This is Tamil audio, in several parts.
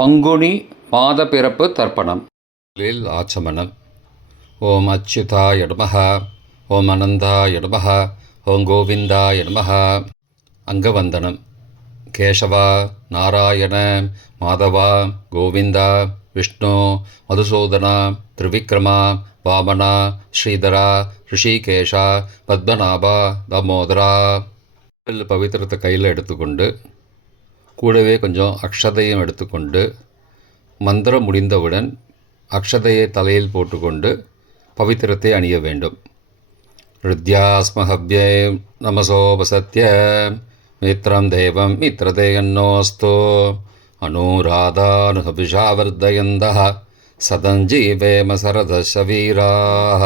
பங்குனி மாத பிறப்பு தர்ப்பணம். ஆச்சமனம். ஓம் அச்சுதாய நமஹ, ஓம் அனந்தாய நமஹ, ஓம் கோவிந்தாய நமஹ. அங்கவந்தனம். கேசவா, நாராயண, மாதவா, கோவிந்தா, விஷ்ணு, மதுசூதனா, திரிவிக்ரமா, வாமனா, ஸ்ரீதரா, ரிஷிகேஷா, பத்மநாபா, தாமோதரா. பவித்திரத்தை கையில் எடுத்துக்கொண்டு கூடவே கொஞ்சம் அக்ஷதையும் எடுத்துக்கொண்டு மந்திரம் முடிந்தவுடன் அக்ஷதையை தலையில் போட்டுக்கொண்டு பவித்திரத்தை அணிய வேண்டும். ருத்யாஸ்மஹவ்யே நமசோபசத்ய மித்ரம் தேவம் மித்ரதேயன்னோஸ்தோ அனுராதானுஹபிஷாவர்தயந்தः சதஞ்சீவேம சரதஸ்ய வீராः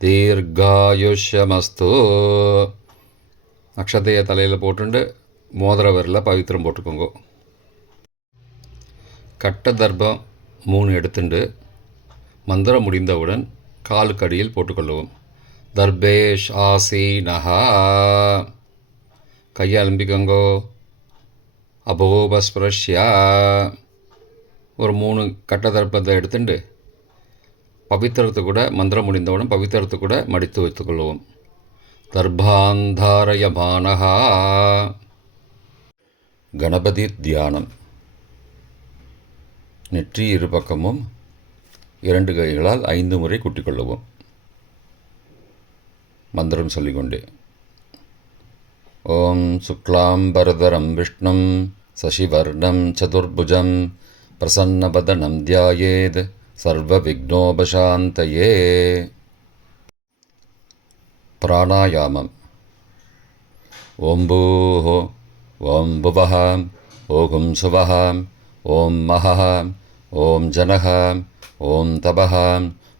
தீர்காயுஷ்யமஸ்து. அக்ஷதையை தலையில் போட்டுண்டு மோதிர விரலில் பவித்திரம் போட்டுக்கோங்க. கட்ட தர்ப்பம் 3 எடுத்துண்டு மந்திரம் முடிந்தவுடன் காலுக்கு அடியில் போட்டுக்கொள்ளுவோம். தர்பேஷ் ஆசீனஹா. கையை அலம்பிக்கோங்கோ. அபோபஸ்பிரஷ்யா. ஒரு 3 கட்ட தர்ப்பத்தை எடுத்துட்டு பவித்திரத்தை கூட மந்திரம் முடிந்தவுடன் பவித்திரத்தை கூட மடித்து வைத்துக்கொள்வோம். தர்பாந்தாரயமானஹா. கணபதி தியானம். நெற்றி இரு பக்கமும் 2 கைகளால் 5 முறை கூட்டிக்கொள்ளுவோம். மந்திரம் சொல்லிக்கொண்டே. ஓம் சுக்லாம்பரதரம் விஷ்ணும் சசிவர்ணம் சதுர்புஜம் பிரசன்னவதனம் தியாயேத் சர்வ விக்னோபசாந்தயே. பிராணாயாமம். ஓம் பூஹ, ஓம் புவஹ, ஓம் சுவஹ, ஓம் மஹஹ, ஓம் ஜனஹ, ஓம் தபஹ,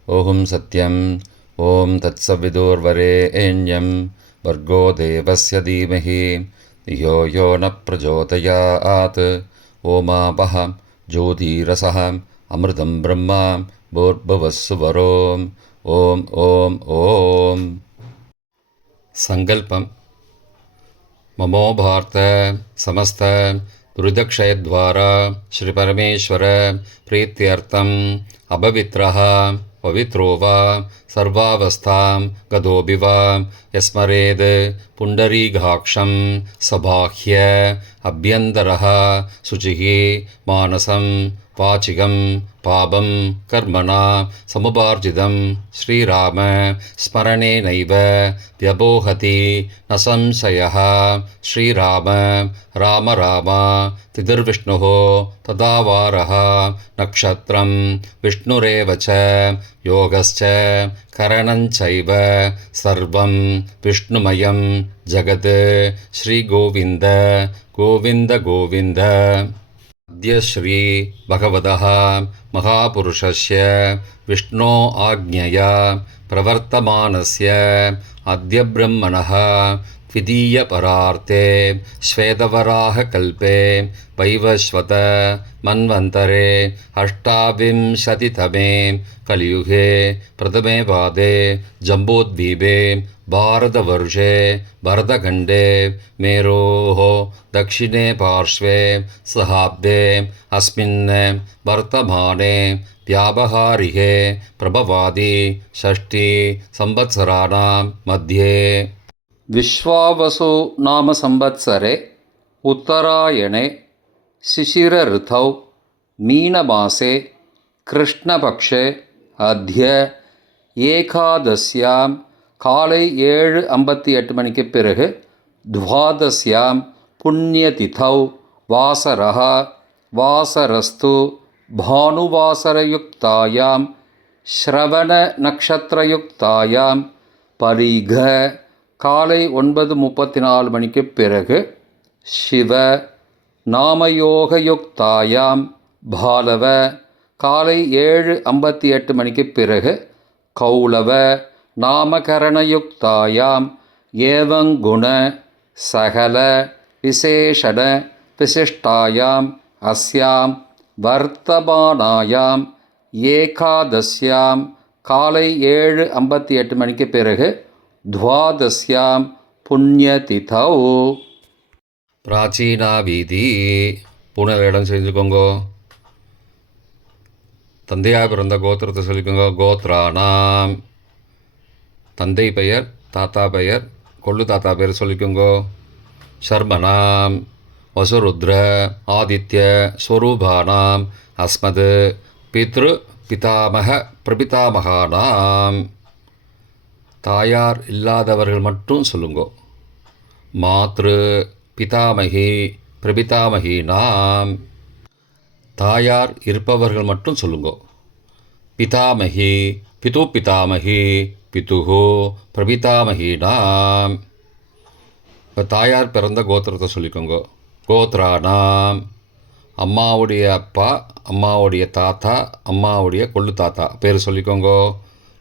ஓம் சத்யம், ஓம் தத்சவிதுர்வரேண்யம் வர்கோ தேவஸ்ய தீமஹி யோ யோ ந பிரச்சோதயாத். ஓமாபஹ ஜோதிரசஹ அமிர்தம் பிரம்மா பூர்புவஸ்ஸுவரோம். ஓம் ஓம் ஓம். சங்கல்பம். மமோ பார்த்த சமஸ்த துரிதக்ஷயத்வாரா ஸ்ரீ பரமேஸ்வர பிரீத்தியர்த்தம் அபவித்ரஹ பவித்ரோ வா சர்வாவஸ்தாம் கதோபி வா யஸ்மரேத் புண்டரீகாக்ஷம் சபாஹ்ய அப்யந்தரஹ சுச்சிஹி மானசம் வாச்சிகம் பாபம் கர்மணா சமுபார்ஜிதம் ஸ்ரீராம ஸ்மரணேனைவ வ்யபோஹதி ந சம்சயः. ஸ்ரீராம ராம ராம திதிர்விஷ்ணுः ததாவாரः நக்ஷத்ரம் விஷ்ணுரேவ ச யோகஸ்ச கரணஞ்சைவ சர்வம் விஷ்ணுமயம் ஜகத். ஸ்ரீகோவிந்த கோவிந்த கோவிந்த. அத்ய ஸ்ரீ பகவதः மகாபுருஷஸ்ய விஷ்ணோ ஆக்ஞயா பிரவர்த்தமானஸ்ய அத்ய பிரம்மணः த்விதீய பரார்த்தே ஸ்வேதவராக கல்பே வைவஸ்வத மன்வந்தரே அஷ்டாவிம்சதிதமே கலியுகே பிரதமே பாதே ஜம்போத்வீபே பாரதவர்ஷே பரதகண்டே மேரோः दक्षिणे पार्श्वे सहाब्दे अस्मिन् वर्तमाने व्यावहारिके प्रभवादि षष्ठी संवत्सराणां मध्ये विश्वावसु नाम संवत्सरे उत्तरायणे शिशिर ऋतौ मीनमासे कृष्णपक्षे अद्य ஏகாதசியாம் காலை 7:58 மணிக்கு பிறகு துவாதசியாம் புண்ணியதிதௌ வாசரஹ வாசரஸ்து பானுவாசரயுக்தாயாம் ஸ்ரவண நக்ஷத்திரயுக்தாயாம் பரிக காலை 9:34 மணிக்கு பிறகு சிவ நாமயோகயுக்தாயாம் பாலவ காலை 7:58 மணிக்கு பிறகு கௌளவ நாமகரணயுக்தாயாம் ஏவங்குண சகல விசேஷண விசிஷ்டாயாம் அஸ்யாம் வர்த்தமானாயாம் ஏகாதஸ்யாம் காலை 7:58 மணிக்கு பிறகு துவாதஸ்யாம் புண்ணியதிதௌ. பிராச்சீனா வீதி. புனல் இடம் செஞ்சுக்கோங்கோ. தந்தையாக பிறந்த கோத்திரத்தை சொல்லிக்கோங்க. கோத்ரானாம். தந்தை பெயர், தாத்தா பெயர், கொள்ளு தாத்தா பெயர் சொல்லிக்கோங்க. சர்மனாம். வசுருத்ர ஆதித்ய ஸ்வரூபானாம் அஸ்மத் பித்ரு பிதாமக பிரபிதாமகானாம். தாயார் இல்லாதவர்கள் மட்டும் சொல்லுங்கோ. மாத்ரு பிதாமகி பிரபிதாமகீனாம். தாயார் இருப்பவர்கள் மட்டும் சொல்லுங்கோ. பிதாமகி பிது பிதாமகி பிதுஹோ பிரபிதாமகீனாம். இப்போ தாயார் பிறந்த கோத்திரத்தை சொல்லிக்கோங்க. கோத்ரானாம். அம்மாவுடைய அப்பா, அம்மாவுடைய தாத்தா, அம்மாவுடைய கொள்ளு தாத்தா பேர் சொல்லிக்கோங்க.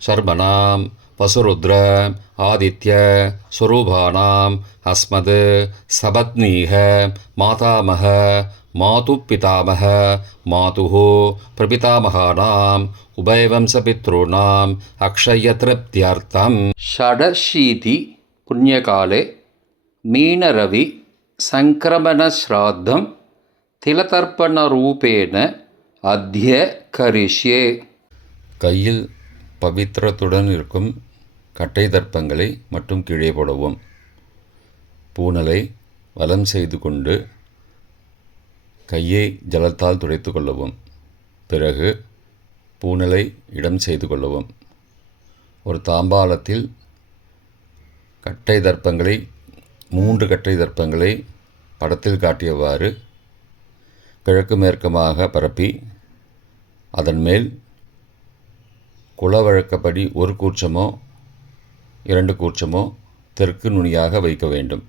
சர்மனாம். வசுருத்ர ஆதித்ய ஸ்வரூபானாம் அஸ்மத் சபத்னீக மாதாமக மாது பிதாமக மாதுஹோ பிரபிதாமகானாம் உபயவம்சபித்ருணாம் அக்ஷயத்ருப்தியர்த்தம் ஷடஷீதி புண்ணியகாலே மீனரவி சங்கிரமணஸ்ராத்தம் திலதர்ப்பணரூபேண அத்ய கரிஷ்யே. கையில் பவித்திரத்துடன் இருக்கும் கட்டை தர்ப்பங்களை மட்டும் கீழே போடவும். பூனலை வலம் செய்து கொண்டு கையை ஜலத்தால் துடைத்து கொள்ளவும். பிறகு பூனலை இடம் செய்து கொள்ளவும். ஒரு தாம்பாளத்தில் கட்டை தர்ப்பங்களை 3 கட்டை தர்ப்பங்களை படத்தில் காட்டியவாறு கிழக்கு மேற்குமாக பரப்பி அதன் மேல் குலவழக்கப்படி 1 கூர்ச்சமோ 2 கூர்ச்சமோ தெற்கு நுனியாக வைக்க வேண்டும்.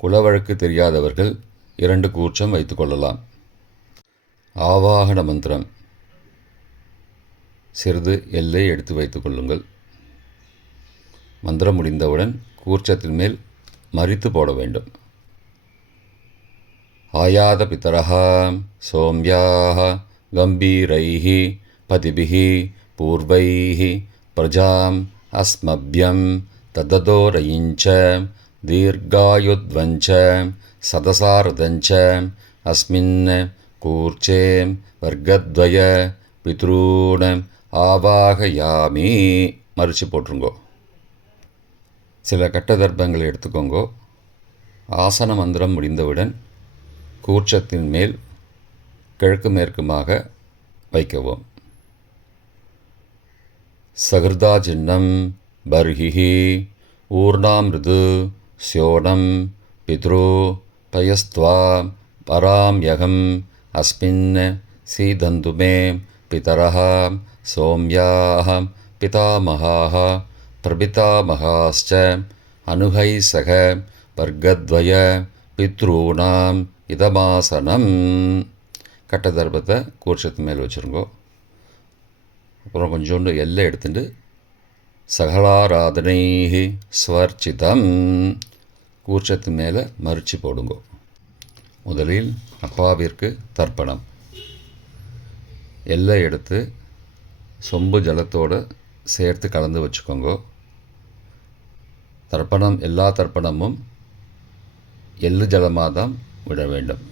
குலவழக்கு தெரியாதவர்கள் 2 கூர்ச்சம் வைத்து கொள்ளலாம். ஆவாகன மந்திரம் சிறிது எல்லை எடுத்து வைத்துக் கொள்ளுங்கள். மந்திரம் முடிந்தவுடன் கூர்ச்சத்தின் மேல் மரித்து போட வேண்டும். ஆயாத பிதரஹா சோம்யாஹ கம்பீரைஹி பதிபிஹி பூர்வைஹி பிரஜாம் அஸ்மப்யம் தததோரயிஞ்ச தீர்காயுத்வஞ்ச சதசாரதஞ்ச அஸ்மின் கூர்ச்சே வர்க்கத்வய பித்ரூண ஆவாகயாமி. மறித்து போட்டுருங்கோ. சில கட்ட தர்ப்பங்களை எடுத்துக்கோங்கோ. ஆசன மந்திரம் முடிந்தவுடன் கூர்ச்சத்தின் மேல் கிழக்கு மேற்குமாக வைக்கவும். சகிருதா சின்னம் பர்ஹிஹி ஊர்ணாமிருது ஸ்யோனம் பித்ரு பயஸ்த்வா பராம்யகம் அஸ்மின் சீதந்துமே பிதரஹ சோம்யாஹ பிதாமகாஹ பிரபிதாமகாஸ்ச அனுகைசக வர்க்கத்வய பித்ரூணாம் இதமாசனம். கட்ட தர்ப்பத்தை கூர்ச்சத்து மேல் வச்சுருங்கோ. அப்புறம் கொஞ்சோண்டு எல்லை எடுத்துட்டு சகலாராதனை ஸ்வர்ச்சிதம் கூர்ச்சத்து மேலே மறித்து போடுங்கோ. முதலில் அப்பாவிற்கு தர்ப்பணம். எல்லை எடுத்து சொம்பு ஜலத்தோடு சேர்த்து கலந்து வச்சுக்கோங்க. தர்ப்பணம் எல்லா தர்ப்பணமும் எள்ளு ஜலமாக தான் விட வேண்டும்.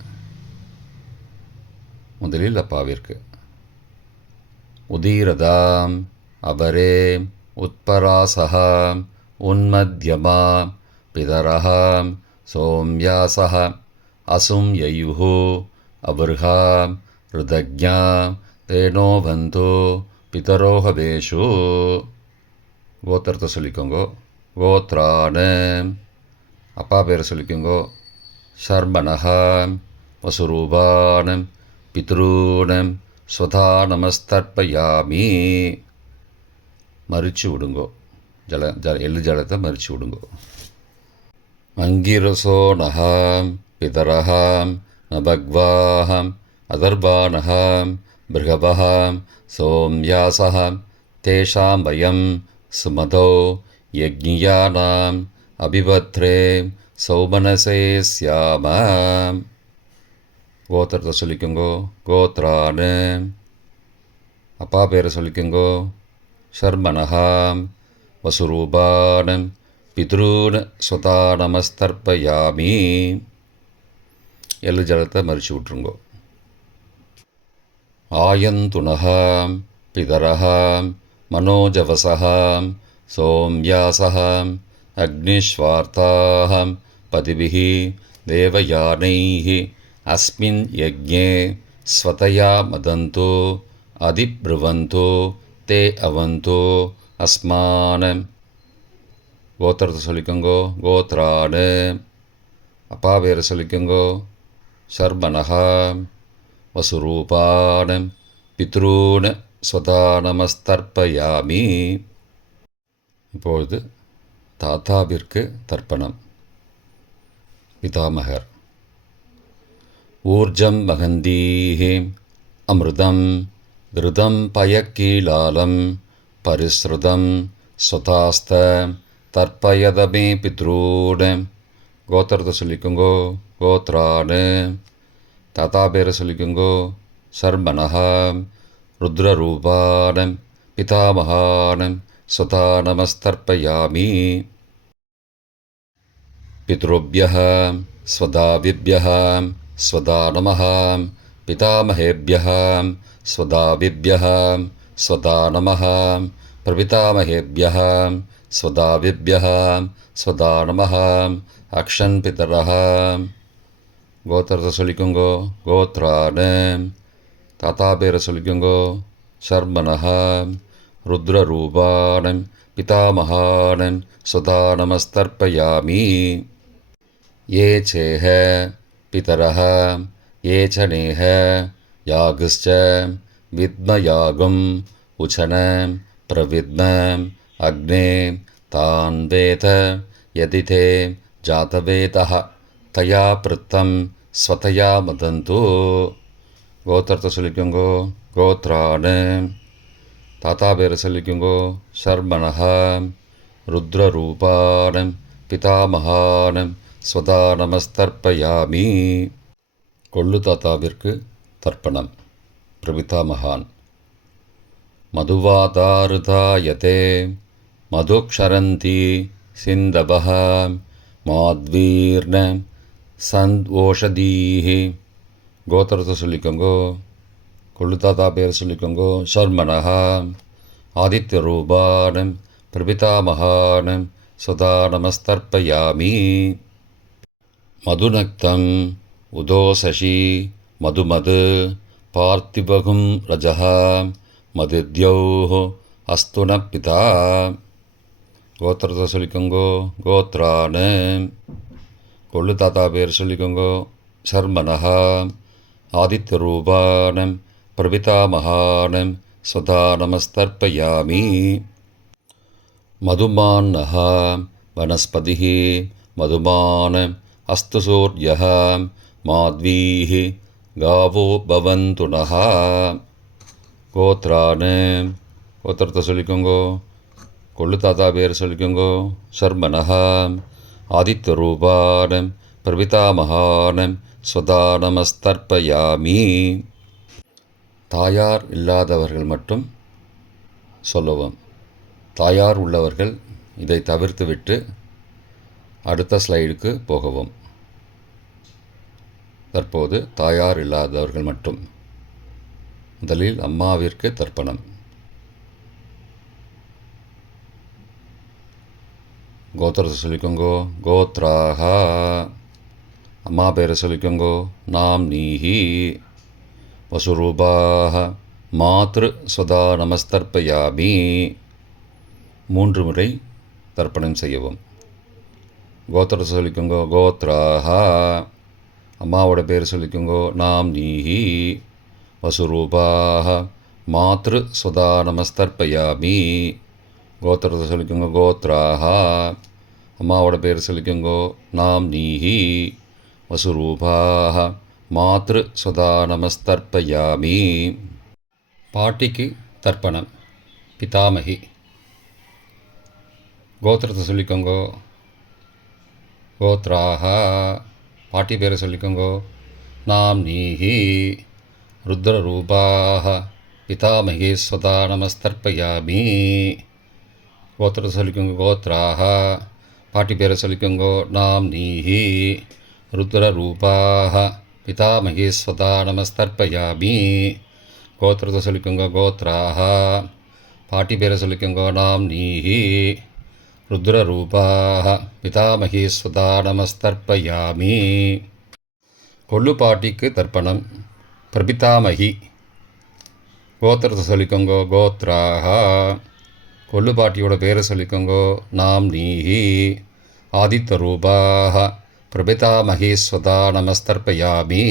முதலில் அப்பாவிற்கு. உதீரதாம் அபரே உத்பராசகாம் உன்மத்யமா பிதரஹாம் சோம்யாசஹ அசும் யயுஹோ அபர்ஹாம் ருதக்ஞாம் தேனோ பந்தோ பிதரோஹவேஷு. கோத்திரத்தை சொல்லிக்கோங்கோ. கோத்ரான. அப்பா பேரை சொல்லிக்கோங்கோ. சர்மணஹாம் வசுரூபானம் பித்ரூனம் ஸ்வதா நமஸ்தர்ப்பயாமி. மறித்து விடுங்கோ. எள்ளு ஜலத்தை மறித்து விடுங்கோ. அங்கிரசோ நகாம் பிதரஹாம் நபக்வாஹாம் அதர்பானஹாம் பிருகபஹாம் சோம்யாசஹாம் தேஷாம் வயம் சுமதோ யக்ஞியானாம் அபிபத்ரே சௌமனசே ஸ்யாமாம். கோத்திரத்தை சொல்லிக்கோங்கோ. கோத்ரான. அப்பா பேரை சொல்லிக்கோங்கோ. சர்மணஹாம் வசுரூபானம் பித்ரூன் ஸ்வதா நமஸ்தர்ப்பயாமி. எள்ளு ஜலத்தை மறித்து விட்ருங்கோ. ஆயந்துனः பிதரः மனோஜவசः சோம்யாசः அக்னிஷ்வார்த்தாः பதிபிः தேவயானைः அஸ்மின் யஜ்ஞே ஸ்வதயா மதந்தோ அதிப்ருவந்தோ தே அவந்தோ அஸ்மான. கோத்திரத்தை சொல்லிக்கோங்கோ. கோத்ரானு. அப்பா பேரை சொல்லிக்கோங்கோ. சர்மனஹா. வசுரூபான் பித்ரூன் ஸ்வதா நமஸ்தர்ப்பயாமி. இப்பொழுது தாத்தாவிற்கு தர்ப்பணம். பிதாமகர். ஊர்ஜம் வகந்தீஹி அமிர்தம் கிருதம் பயக்கீலாலம் பரிஸ்ருதம் ஸ்வதாஸ்த தர்ப்பயதமே பித்ரூன். கோத்திரத்தை சொல்லிக்கோங்கோ. கோத்ரானு. தாத்தா பேரை சொல்லிக்கோங்கோ. சர்மனஹா. ருத்ரரூபான் பிதாமகான் ஸ்வதா நமஸ்தர்ப்பயாமி. பித்ருभ्यः ஸ்வதாவிभ्यः ஸ்வதா நமः. பிதாமகேभ्यः ஸ்வதாவிभ्यः ஸ்வதா நமः. பிரபிதாமகேभ्यः ஸ்வதாவிभ्यः ஸ்வதா நமः. அக்ஷன் பிதரः. கோத்திரத்தை சொல்லிக்கோங்கோ. கோத்ரானு. தாத்தா பேரை சொல்லிக்கோங்கோ. சர்மனஹா. ருத்ரரூபான் பிதாமகான் ஸ்வதா நமஸ்தர்ப்பயாமி. ये चेह पितरः ये च नेह यागश्च विद्मयागम् उचन प्रविद्म अग्ने तान् वेद यदि ते जातवेदः तया पृत्तं स्वतया मदन्तु. கோத்திரத்தை சொல்லிக்கோங்கோ. கோத்ரானு. தாத்தா பேரை சொல்லிக்கோங்கோ. சர்மனஹா. ருத்ரரூபான் பிதாமகான் ஸ்வதா நமஸ்தர்ப்பயாமி. கொள்ளு தாத்தாவிற்கு தர்ப்பணம். பிரபிதாமகான். மதுவாதாருதாயதே மதுக்ஷரந்தி சிந்தபஹ மாத்வீர்ண சந்த்வோஷதீஹி. கோத்திரத்தை சொல்லிக்கோங்கோ. கொள்ளு தாத்தா பேரை சொல்லிக்கோங்கோ. சர்மனஹா. ஆதித்யரூபான் பிரபிதாமகான் ஸ்வதா நமஸ்தர்ப்பயாமி. மதுநக்தம் உதோசசி மதுமது பார்த்திபகும் ரஜः மதித்யௌः அஸ்துன பிதா. கோத்திரத்தை சொல்லிக்கோங்கோ. கோத்ரானு. கொள்ளு தாத்தா பேர் சொல்லிக்கோங்கோ. சர்மனஹா. ஆதித்யரூபான் பிரபிதாமகான் ஸ்வதா நமஸ்தர்ப்பயாமி. மதுமான்னः வனஸ்பதிः மதுமான் அஸ்து சூர்யः மாத்வீः காவோ பவந்து நः. கோத்ரானு. கோத்திரத்தை சொல்லிக்கோங்கோ. கொள்ளு தாத்தா பேர் சொல்லிக்கோங்கோ. சர்மனஹா. ஆதித்யரூபான் பிரபிதாமகான் ஸ்வதா நமஸ்தர்ப்பயாமி. தாயார் இல்லாதவர்கள் மட்டும் சொல்லவும். தாயார் உள்ளவர்கள் இதை தவிர்த்துவிட்டு அடுத்த ஸ்லைடுக்கு போகவும். தற்போது தாயார் இல்லாதவர்கள் மட்டும். முதலில் அம்மாவிற்கு தர்ப்பணம். கோத்திரத்தை சொல்லிக்கோங்கோ. கோத்ராஹா. அம்மா பேரை சொல்லிக்கோங்கோ. நாம் நீஹி. வசுரூபாஹ மாத்ரு ஸ்வதா நமஸ்தர்ப்பயாமி. 3 முறை தர்ப்பணம் செய்யவும். கோத்திரத்தை சொல்லிக்கோங்கோ. கோத்ராஹா. அம்மாவோட பேர் சொல்லிக்கோங்கோ. நாம் நீஹி. வசுரூபாஹ மாத்ரு ஸ்வதா நமஸ்தர்ப்பயாமி. கோத்திரத்தை சொல்லிக்கோங்க. கோத்ராஹா. அம்மாவோட பேர் சொல்லிக்கோங்கோ. நாம் நீஹி. வசுரூபாஹ மாத்ரு ஸ்வதா நமஸ்தர்ப்பயாமி. பாட்டிக்கு தர்ப்பணம். பிதாமகி. கோத்திரத்தை சொல்லிக்கோங்கோ. கோத்ராஹா. பாட்டி பேரை சொல்லிக்கோங்கோ. நாம் நீஹி. ருத்ரரூபாஹ பிதாமகி ஸ்வதா நமஸ்தர்ப்பயாமி. கோத்திரத்தை சொல்லிக்கோங்க. கோத்ராஹா. பாட்டி பேரை சொல்லிக்கோங்கோ. நாம் நீஹி. ருத்ரரூபாஹ பிதாமகி ஸ்வதா நமஸ்தர்ப்பயாமி. கோத்திரத்தை சொல்லிக்கோங்க கோத்ராஹ. பாட்டி பேரை சொல்லிக்கோங்க நாம் நீஹி. ருத்ரரூபாஹ பிதாமகி ஸ்வதா நமஸ்தர்ப்பயாமி. கொள்ளு பாட்டிக்கு தர்ப்பணம். பிரபிதாமகி. கோத்திரத்தை சொல்லிக்கோங்க கோத்ராஹ. கொள்ளு பாட்டியோட பேரை சொல்லிக்கோங்க நாம் நீஹி. ஆதித்த ரூபாஹ பிரபிதாமகி ஸ்வதா நமஸ்தர்ப்பயாமி.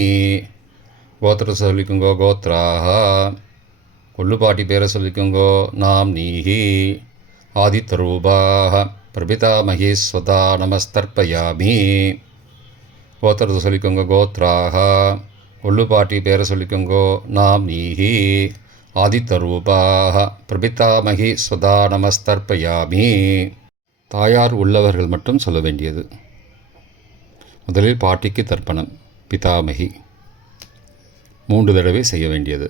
கோத்திரத்தை சொல்லிக்கோங்க கோத்ராஹ. கொள்ளு பாட்டி பேரை சொல்லிக்கோங்க நாம் நீஹி. ஆதித்த ரூபாஹ பிரபிதாமகி ஸ்வதா நமஸ்தர்ப்பயாமி. கோத்திரத்தை சொல்லிக்கோங்க கோத்ராஹ. கொள்ளு பாட்டி பேரை சொல்லிக்கோங்க நாம் நீஹி. ஆதித்த ரூபாஹ பிரபிதாமகி ஸ்வதா நமஸ்தர்ப்பயாமி. தாயார் உள்ளவர்கள் மட்டும் சொல்ல வேண்டியது. முதலில் பாட்டிக்கு தர்ப்பணம். பிதாமகி 3 தடவை செய்ய வேண்டியது.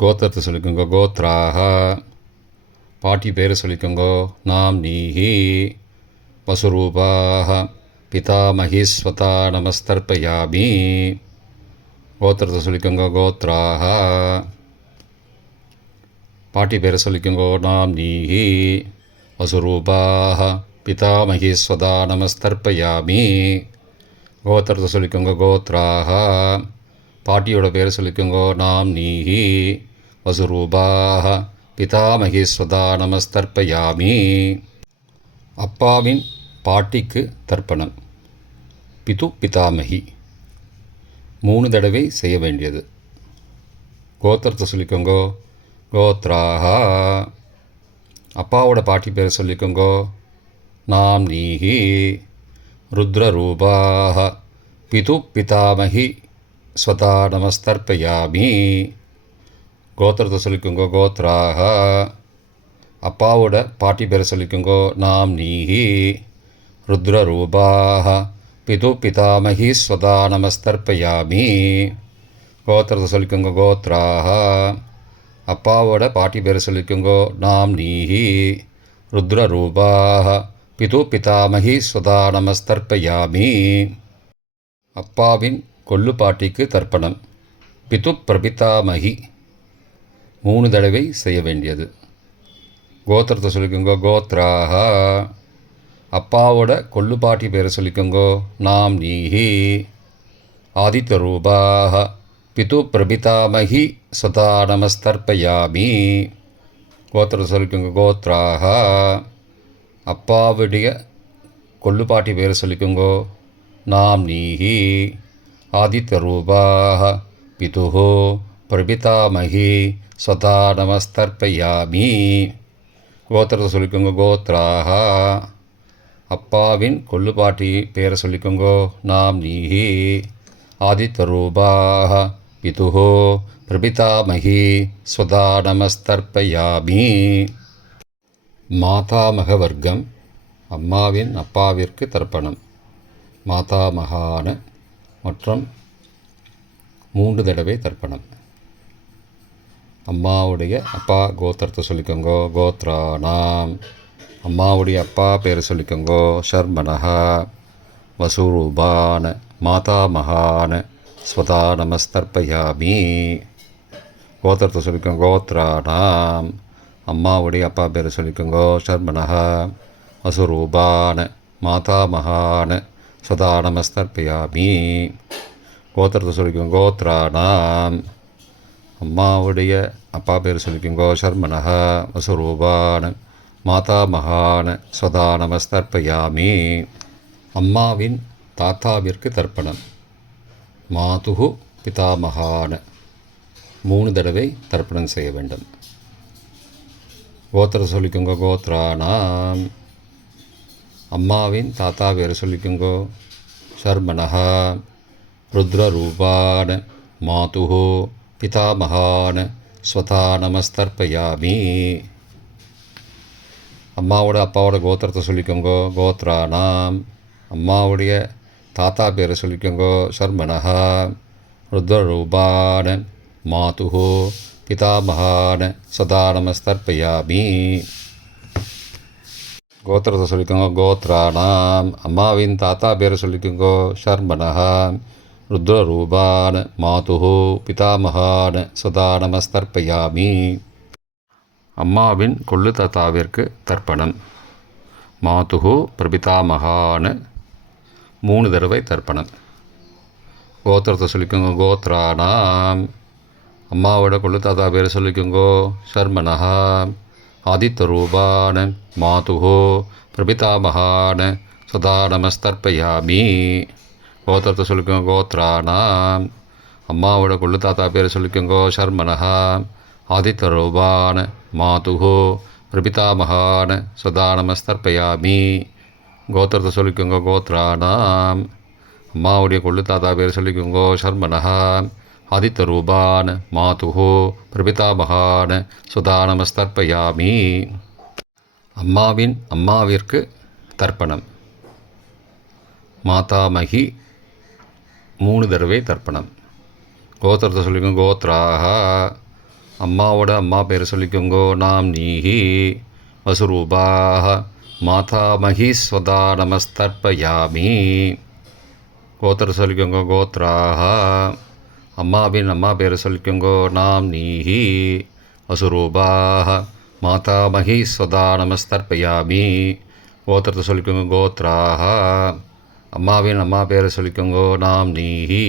கோத்திரத்தை சொல்லிக்கோங்க கோத்ராஹ. பாட்டி பேரை சொல்லிக்கோங்க நாம் நீஹி. வசுரூபாஹ பிதாமகி ஸ்வதா நமஸ்தர்ப்பயாமி. கோத்திரத்தை சொல்லிக்கோங்க கோத்ராஹ. பாட்டி பேரை சொல்லிக்கோங்க நாம் நீஹி. வசுரூபாஹ பிதாமகி ஸ்வதா நமஸ்தர்ப்பயாமி. கோத்திரத்தை சொல்லிக்கோங்க கோத்ராஹ. பாட்டியோட பேரை சொல்லிக்கோங்க நாம் நீஹி. வசுரூபாஹ பிதாமகி ஸ்வதா நமஸ்தர்ப்பயாமி. அப்பாவின் பாட்டிக்கு தர்ப்பணம். பிது பிதாமகி 3 தடவை செய்ய வேண்டியது. கோத்திரத்தை சொல்லிக்கோங்க கோத்ராஹ. அப்பாவோட பாட்டி பேரை சொல்லிக்கோங்க நாம் நீஹி. ருத்ரரூபாஹ பிது பிதாமகி ஸ்வதா நமஸ்தர்ப்பயாமி. கோத்திரத்தை சொல்லிக்கோங்க கோத்ராஹ. அப்பாவோட பாட்டி பேரை சொல்லிக்கோங்க நாம் நீஹி. ருத்ரரூபாஹ பிது பிதாமகி ஸ்வதா நமஸ்தர்ப்பயாமி. கோத்திரத்தை சொல்லிக்கோங்க கோத்ராஹ. அப்பாவோட பாட்டி பேரை சொல்லிக்கோங்க நாம் நீஹி. ருத்ரரூபாஹ பிது பிதாமகி ஸ்வதா நமஸ்தர்ப்பயாமி. அப்பாவின் கொள்ளு பாட்டிக்கு தர்ப்பணம். பிது பிரபிதாமகி 3 தடவை செய்ய வேண்டியது. கோத்திரத்தை சொல்லிக்கோங்க கோத்ராஹ. அப்பாவோட கொள்ளு பாட்டி பேரை சொல்லிக்கோங்க நாம் நீஹி. ஆதித்த ரூபாஹ பிது பிரபிதாமகி ஸ்வதா நமஸ்தர்ப்பயாமி. கோத்திரத்தை சொல்லிக்கோங்க கோத்ராஹ. அப்பாவுடைய கொள்ளு பாட்டி பேரை சொல்லிக்கோங்க நாம் நீஹி. ஆதித்த ரூபாஹ பிதுஹோ பிரபிதாமகி ஸ்வதா நமஸ்தர்ப்பயாமி. கோத்திரத்தை சொல்லிக்கோங்க கோத்ராஹ. அப்பாவின் கொள்ளு பாட்டி பேரை சொல்லிக்கோங்க நாம் நீஹி. ஆதித்த ரூபாஹ பிதுஹோ பிரபிதாமகி ஸ்வதா நமஸ்தர்ப்பயாமி. மாதாமக வர்க்கம். அம்மாவின் அப்பாவிற்கு தர்ப்பணம். மாதாமகான மற்றும் 3 தடவை தர்ப்பணம். அம்மாவுடைய அப்பா கோத்திரத்தை சொல்லிக்கோங்க கோத்ராணாம். அம்மாவுடைய அப்பா பேரை சொல்லிக்கோங்க ஷர்மனஹ. வசுரூபான மாதாமகான ஸ்வதா நமஸ்தர்ப்பயாமி. கோத்திரத்தை சொல்லிக்கோங்க கோத்ராணாம். அம்மாவுடைய அப்பா பேரை சொல்லிக்கோங்க ஷர்மனஹ. வசுரூபான மாதாமகான ஸ்வதா நமஸ்தர்ப்பயாமி. கோத்திரத்தை சொல்லிக்கோங்க கோத்ராணாம். அம்மாவுடைய அப்பா பேர் சொல்லிக்கோங்க ஷர்மனஹ. வசுரூபான மாதாமகான ஸ்வதா நமஸ்தர்ப்பயாமி. அம்மாவின் தாத்தாவிற்கு தர்ப்பணம். மாதுகு பிதாமகான 3 தடவை தர்ப்பணம் செய்ய வேண்டும். கோத்திர சொல்லிக்கோங்க கோத்ராணாம். அம்மாவின் தாத்தா பேர் சொல்லிக்கோங்க ஷர்மனஹ. ருத்ரரூபான மாதுஹோ பிதாமகான ஸ்வதா நமஸ்தர்ப்பயாமி. அம்மாவோட அப்பாவோட கோத்திரத்தை சொல்லிக்கோங்க கோத்ராணாம். அம்மாவுடைய தாத்தா பேரை சொல்லிக்கோங்க ஷர்மனஹ. ருத்ரரூபான மாதுஹோ பிதாமகான சதா நமஸ்தர்ப்பயாமி. கோத்திரத்தை சொல்லிக்கோங்க கோத்ராணாம். அம்மாவின் தாத்தா பேரை சொல்லிக்கோங்க ஷர்மனஹ. ருத்ரரூபான் மாதுः பிதாமகான் சதா நமஸ்தர்ப்பயாமி. அம்மாவின் கொள்ளு தாத்தாவிற்கு தர்ப்பணம். மாதுः பிரபிதாமகான் 3 தடவை தர்ப்பணம். கோத்திரத்தை சொல்லிக்கோங்க. கோத்ரானாம். அம்மாவோட கொள்ளு தாத்தா பேர் சொல்லிக்கோங்கோ. சர்மனஹா. ஆதித்யரூபான் மாதுः பிரபிதாமகான் சதா நமஸ்தர்ப்பயாமி. கோத்திரத்தை சொல்லிக்கோங்க. கோத்ரானாம். அம்மாவோட கொள்ளு தாத்தா பேர் சொல்லிக்கோங்கோ. சர்மனஹா. ஆதித்யரூபான் மாதுः பிரபிதாமகான் சதா நமஸ்தர்ப்பயாமி. கோத்திரத்தை சொல்லிக்கோங்க. கோத்ரானாம். அம்மாவுடைய கொள்ளு தாத்தா பேர் சொல்லிக்கோங்கோ. சர்மனஹா. ஆதித்யரூபான் மாதுः பிரபிதாமகான் சதா நமஸ்தர்ப்பயாமி. அம்மாவிற்கு தர்ப்பணம். மாதாமகி 3 தடவை தர்ப்பணம். கோத்திரத்தை சொல்லிக்கோங்க. கோத்ராக. அம்மாவோட அம்மா பேர் சொல்லிக்கோங்கோ. நாம்னீஹி வசுரூபாக மாதாமகி ஸ்வதா நமஸ்தர்ப்பயாமி. கோத்திரத்தை சொல்லிக்கோங்க. கோத்ராக. அம்மாவின் அம்மா பேர் சொல்லிக்கோங்கோ. நாம்னீஹி வசுரூபாக மாதாமகி ஸ்வதா நமஸ்தர்ப்பயாமி. கோத்திரத்தை சொல்லிக்கோங்க. கோத்ராக. அம்மாவின் அம்மா பேர் சொல்லிக்கோங்கோ. நாம்னீஹி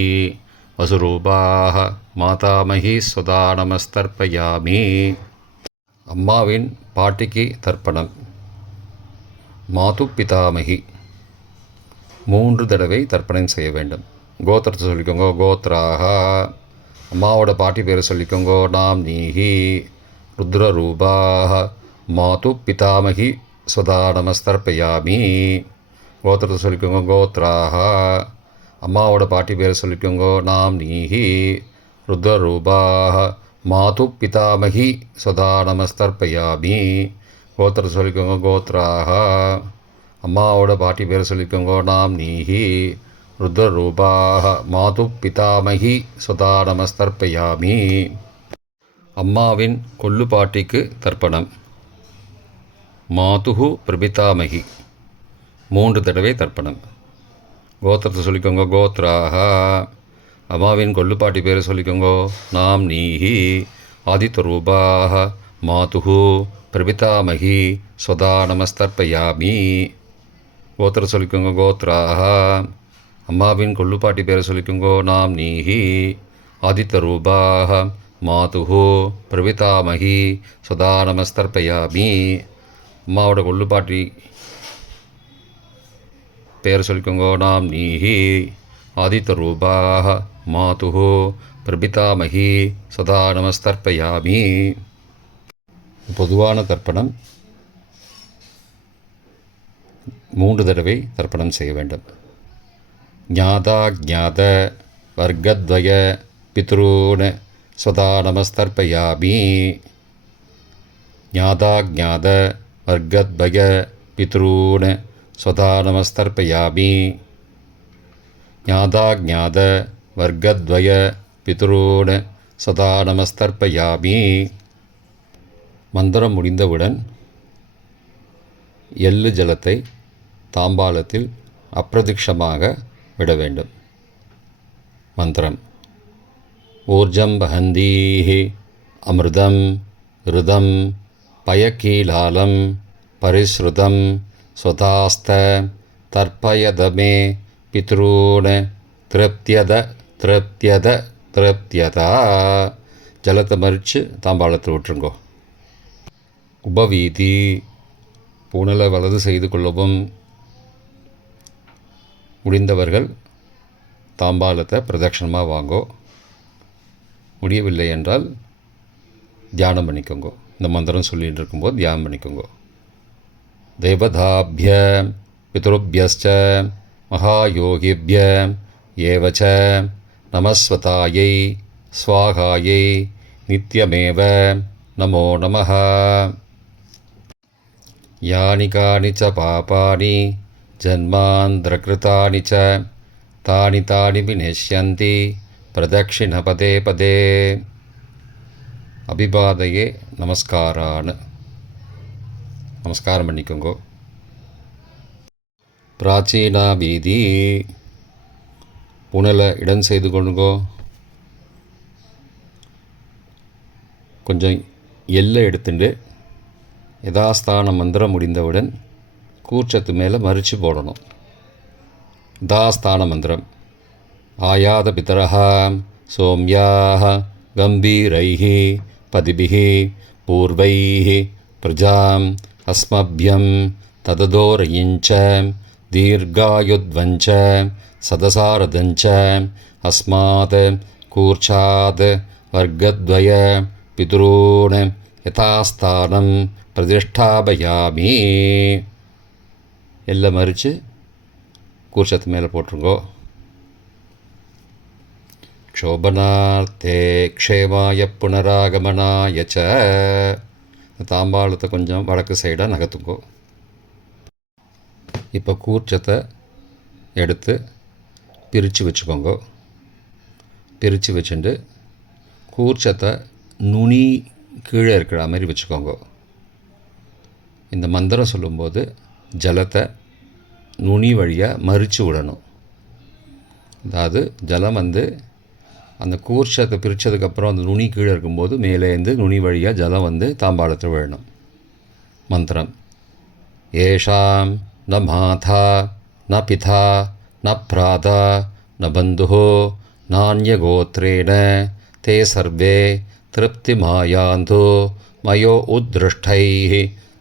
வசுரூபாக மாதாமகி ஸ்வதா நமஸ்தர்ப்பயாமி. அம்மாவின் பாட்டிக்கு தர்ப்பணம். மாது பிதாமகி 3 தடவை தர்ப்பணம் செய்ய வேண்டும். கோத்திரத்தை சொல்லிக்கோங்க. கோத்ராக. அம்மாவோட பாட்டி பேர் சொல்லிக்கோங்கோ. நாம்னீஹி ருத்ரரூபாக மாது பிதாமகி ஸ்வதா நமஸ்தர்ப்பயாமி. கோத்திரத்தை சொல்லிக்கோங்க. கோத்ராக. அம்மாவோட பாட்டி பேர் சொல்லிக்கோங்கோ. நாம்னீஹி ருத்ரரூபாக மாது பிதாமகி ஸ்வதா நமஸ்தர்ப்பயாமி. கோத்திரத்தை சொல்லிக்கோங்க. கோத்ராக. அம்மாவோட பாட்டி பேர் சொல்லிக்கோங்கோ. நாம்னீஹி ருத்ரரூபாக மாது பிதாமகி ஸ்வதா நமஸ்தர்ப்பயாமி. அம்மாவின் கொள்ளு பாட்டிக்கு தர்ப்பணம். மாதுः பிரபிதாமகி 3 தடவை தர்ப்பணம். கோத்திரத்தை சொல்லிக்கோங்க. கோத்ராக. அம்மாவின் கொள்ளு பாட்டி பேர் சொல்லிக்கோங்கோ. நாம்னீஹி ஆதித்யரூபாக மாதுः பிரபிதாமகி ஸ்வதா நமஸ்தர்ப்பயாமி. கோத்திரத்தை சொல்லிக்கோங்க. கோத்ராக. அம்மாவின் கொள்ளு பாட்டி பேர் சொல்லிக்கோங்கோ. நாம்னீஹி ஆதித்யரூபாக மாதுः பிரபிதாமகி ஸ்வதா நமஸ்தர்ப்பயாமி. அம்மாவோட கொள்ளு பாட்டி பேர் சொல்லிக்கோங்கோ. நாம்னீஹி ஆதித்யரூபாக மாதுः பிரபிதாமகி சதா நமஸ்தர்ப்பயாமி. பொதுவான தர்ப்பணம் 3 தடவை தர்ப்பணம் செய்ய வேண்டும். ஞாதா ஞாத வர்க்கத்வய பித்ரூன் ஸ்வதா நமஸ்தர்ப்பயாமி. ஞாதா ஞாத வர்க்கத்வய பித்ரூன் ஸ்வதா நமஸ்தர்ப்பயாமி. ஞாதா ஞாத வர்க்கத்வய பித்ரூன் சதா நமஸ்தர்ப்பயாமி. மந்திரம் முடிந்தவுடன் எள்ளு ஜலத்தை தாம்பாளத்தில் அப்பிரதிக்ஷமாக விட வேண்டும். மந்திரம். ஊர்ஜம் வஹந்தீஹி அமிர்தம் ருதம் பயக்கீலாலம் பரிஸ்ருதம் ஸ்வதாஸ்த தர்ப்பயதமே பித்ரூன் திருப்தியத திருப்தியத திருப்தியதா. ஜலத்தை மறித்து தாம்பாளத்தில் விட்டுருங்கோ. உபவீதி. புனலை வலது செய்து கொள்ளவும். முடிந்தவர்கள் தாம்பாளத்தை பிரதட்சணமாக வாங்கோ. முடியவில்லை என்றால் தியானம் பண்ணிக்கோங்க. இந்த மந்திரம் சொல்லிகிட்டு இருக்கும்போது தியானம் பண்ணிக்கோங்க. தேவதாபிய பித்ருபியஸ்ச மகாயோகிபிய ஏவச்ச நமஸ்வதாயை ஸ்வாகாயை நித்யமேவ நமோ நமः. யானி கானி ச பாபானி ஜன்மாந்திரகிருதானி ச தானி தானி விநஷ்யந்தி பிரதக்ஷிண பதே பதே. அபிபாதையே நமஸ்காரான்னு நமஸ்காரம் பண்ணிக்கோங்கோ. பிராச்சீனா வீதி. புனலை இடம் செய்து கொள்ளுங்கோ. கொஞ்சம் எல்லை எடுத்துட்டு யதாஸ்தான மந்திரம் முடிந்தவுடன் கூர்ச்சத்து மேலே மறித்து போடணும். யதாஸ்தான மந்திரம் ஆயாத பிதரஹ சோம்யாக கம்பீரைः பதிபிः பூர்வைः பிரஜாம் அஸ்மப்யம் தததோரயிஞ்ச தீர்காயுத்வஞ்ச சதசாரதஞ்ச அஸ்மாத் கூர்ச்சாத் வர்க்கத்வய பிதுரூன் யதாஸ்தானம் பிரதிஷ்டாபயாமி. எல்லாம் மறித்து கூர்ச்சத்து மேலே போட்டுருங்கோ. க்ஷோபனார்த்தே க்ஷேமாய புனராகமனாய ச. தாம்பாளத்தை கொஞ்சம் வடக்கு சைடாக நகர்த்துங்கோ. இப்போ கூர்ச்சத்தை எடுத்து பிரித்து வச்சுக்கோங்க. பிரித்து வச்சுட்டு கூர்ச்சத்தை நுனி கீழே இருக்கிற மாதிரி வச்சுக்கோங்க. இந்த மந்திரம் சொல்லும்போது ஜலத்தை நுனி வழியாக மறித்து விடணும். அதாவது ஜலம் அந்த கூர்ச்சத்தை பிரித்ததுக்கப்புறம் அந்த நுனி கீழே இருக்கும்போது மேலேருந்து நுனி வழியாக ஜலம் தாம்பாளத்தில் விழணும். மந்திரம் ஏஷாம் ந மாதா ந பிதா ந பிராதா ந பந்துஹோ நான்யகோத்ரேண தே சர்வே திருப்திமாயாந்து மயோ உத்ருஷ்டைः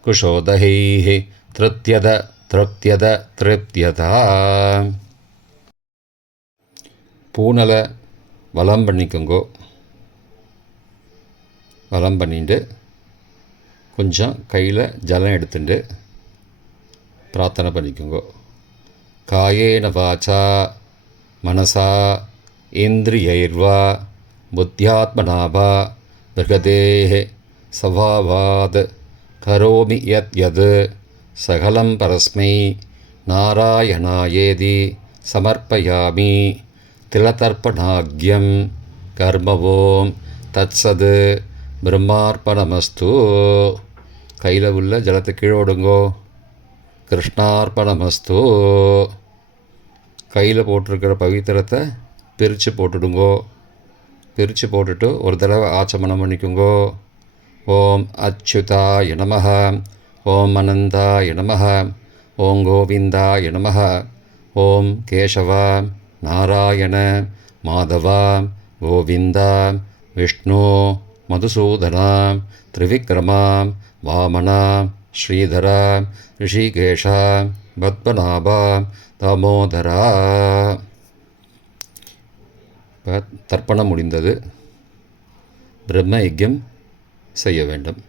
குஷோதகைः திருப்தியத திருப்தியத திருப்தியதா. பூனலை வலம் பண்ணிக்கோங்கோ. வலம் பண்ணிட்டு கொஞ்சம் கையில் ஜலம் எடுத்துட்டு பிரார்த்தனை பண்ணிக்கோங்கோ. காயேன வாச்சா மனசா இந்திரியைர்வா புத்தியாத்மனாவா பிருகதேஹ சவாவாத் கரோமி யத் யத் சகலம் பரஸ்மை நாராயணாயேதி சமர்ப்பயாமி திலதர்ப்பணாக்யம் கர்மவோம் தத்சத் பிரம்மார்ப்பணமஸ்து. கையில் உள்ள ஜலத்தை கீழே விடுங்கோ. கிருஷ்ணார்ப்பணமஸ்து. கையில் போட்டிருக்கிற பவித்திரத்தை பிரித்து போட்டுடுங்கோ. பிரித்து போட்டுட்டு ஒரு தடவை ஆச்சமனம் பண்ணிக்கோங்கோ. ஓம் அச்சுதாய நமஹ, ஓம் அனந்தாய நமஹ, ஓம் கோவிந்தாய நமஹ, ஓம் கேசவ நாராயண மாதவ கோவிந்த விஷ்ணு மதுசூதன திரிவிக்ரம வாமன ஸ்ரீதர ரிஷிகேஷ பத்மநாப தாமோதர. இப்போ தர்ப்பணம் முடிந்தது. பிரம்ம யஜ்யம் செய்ய வேண்டும்.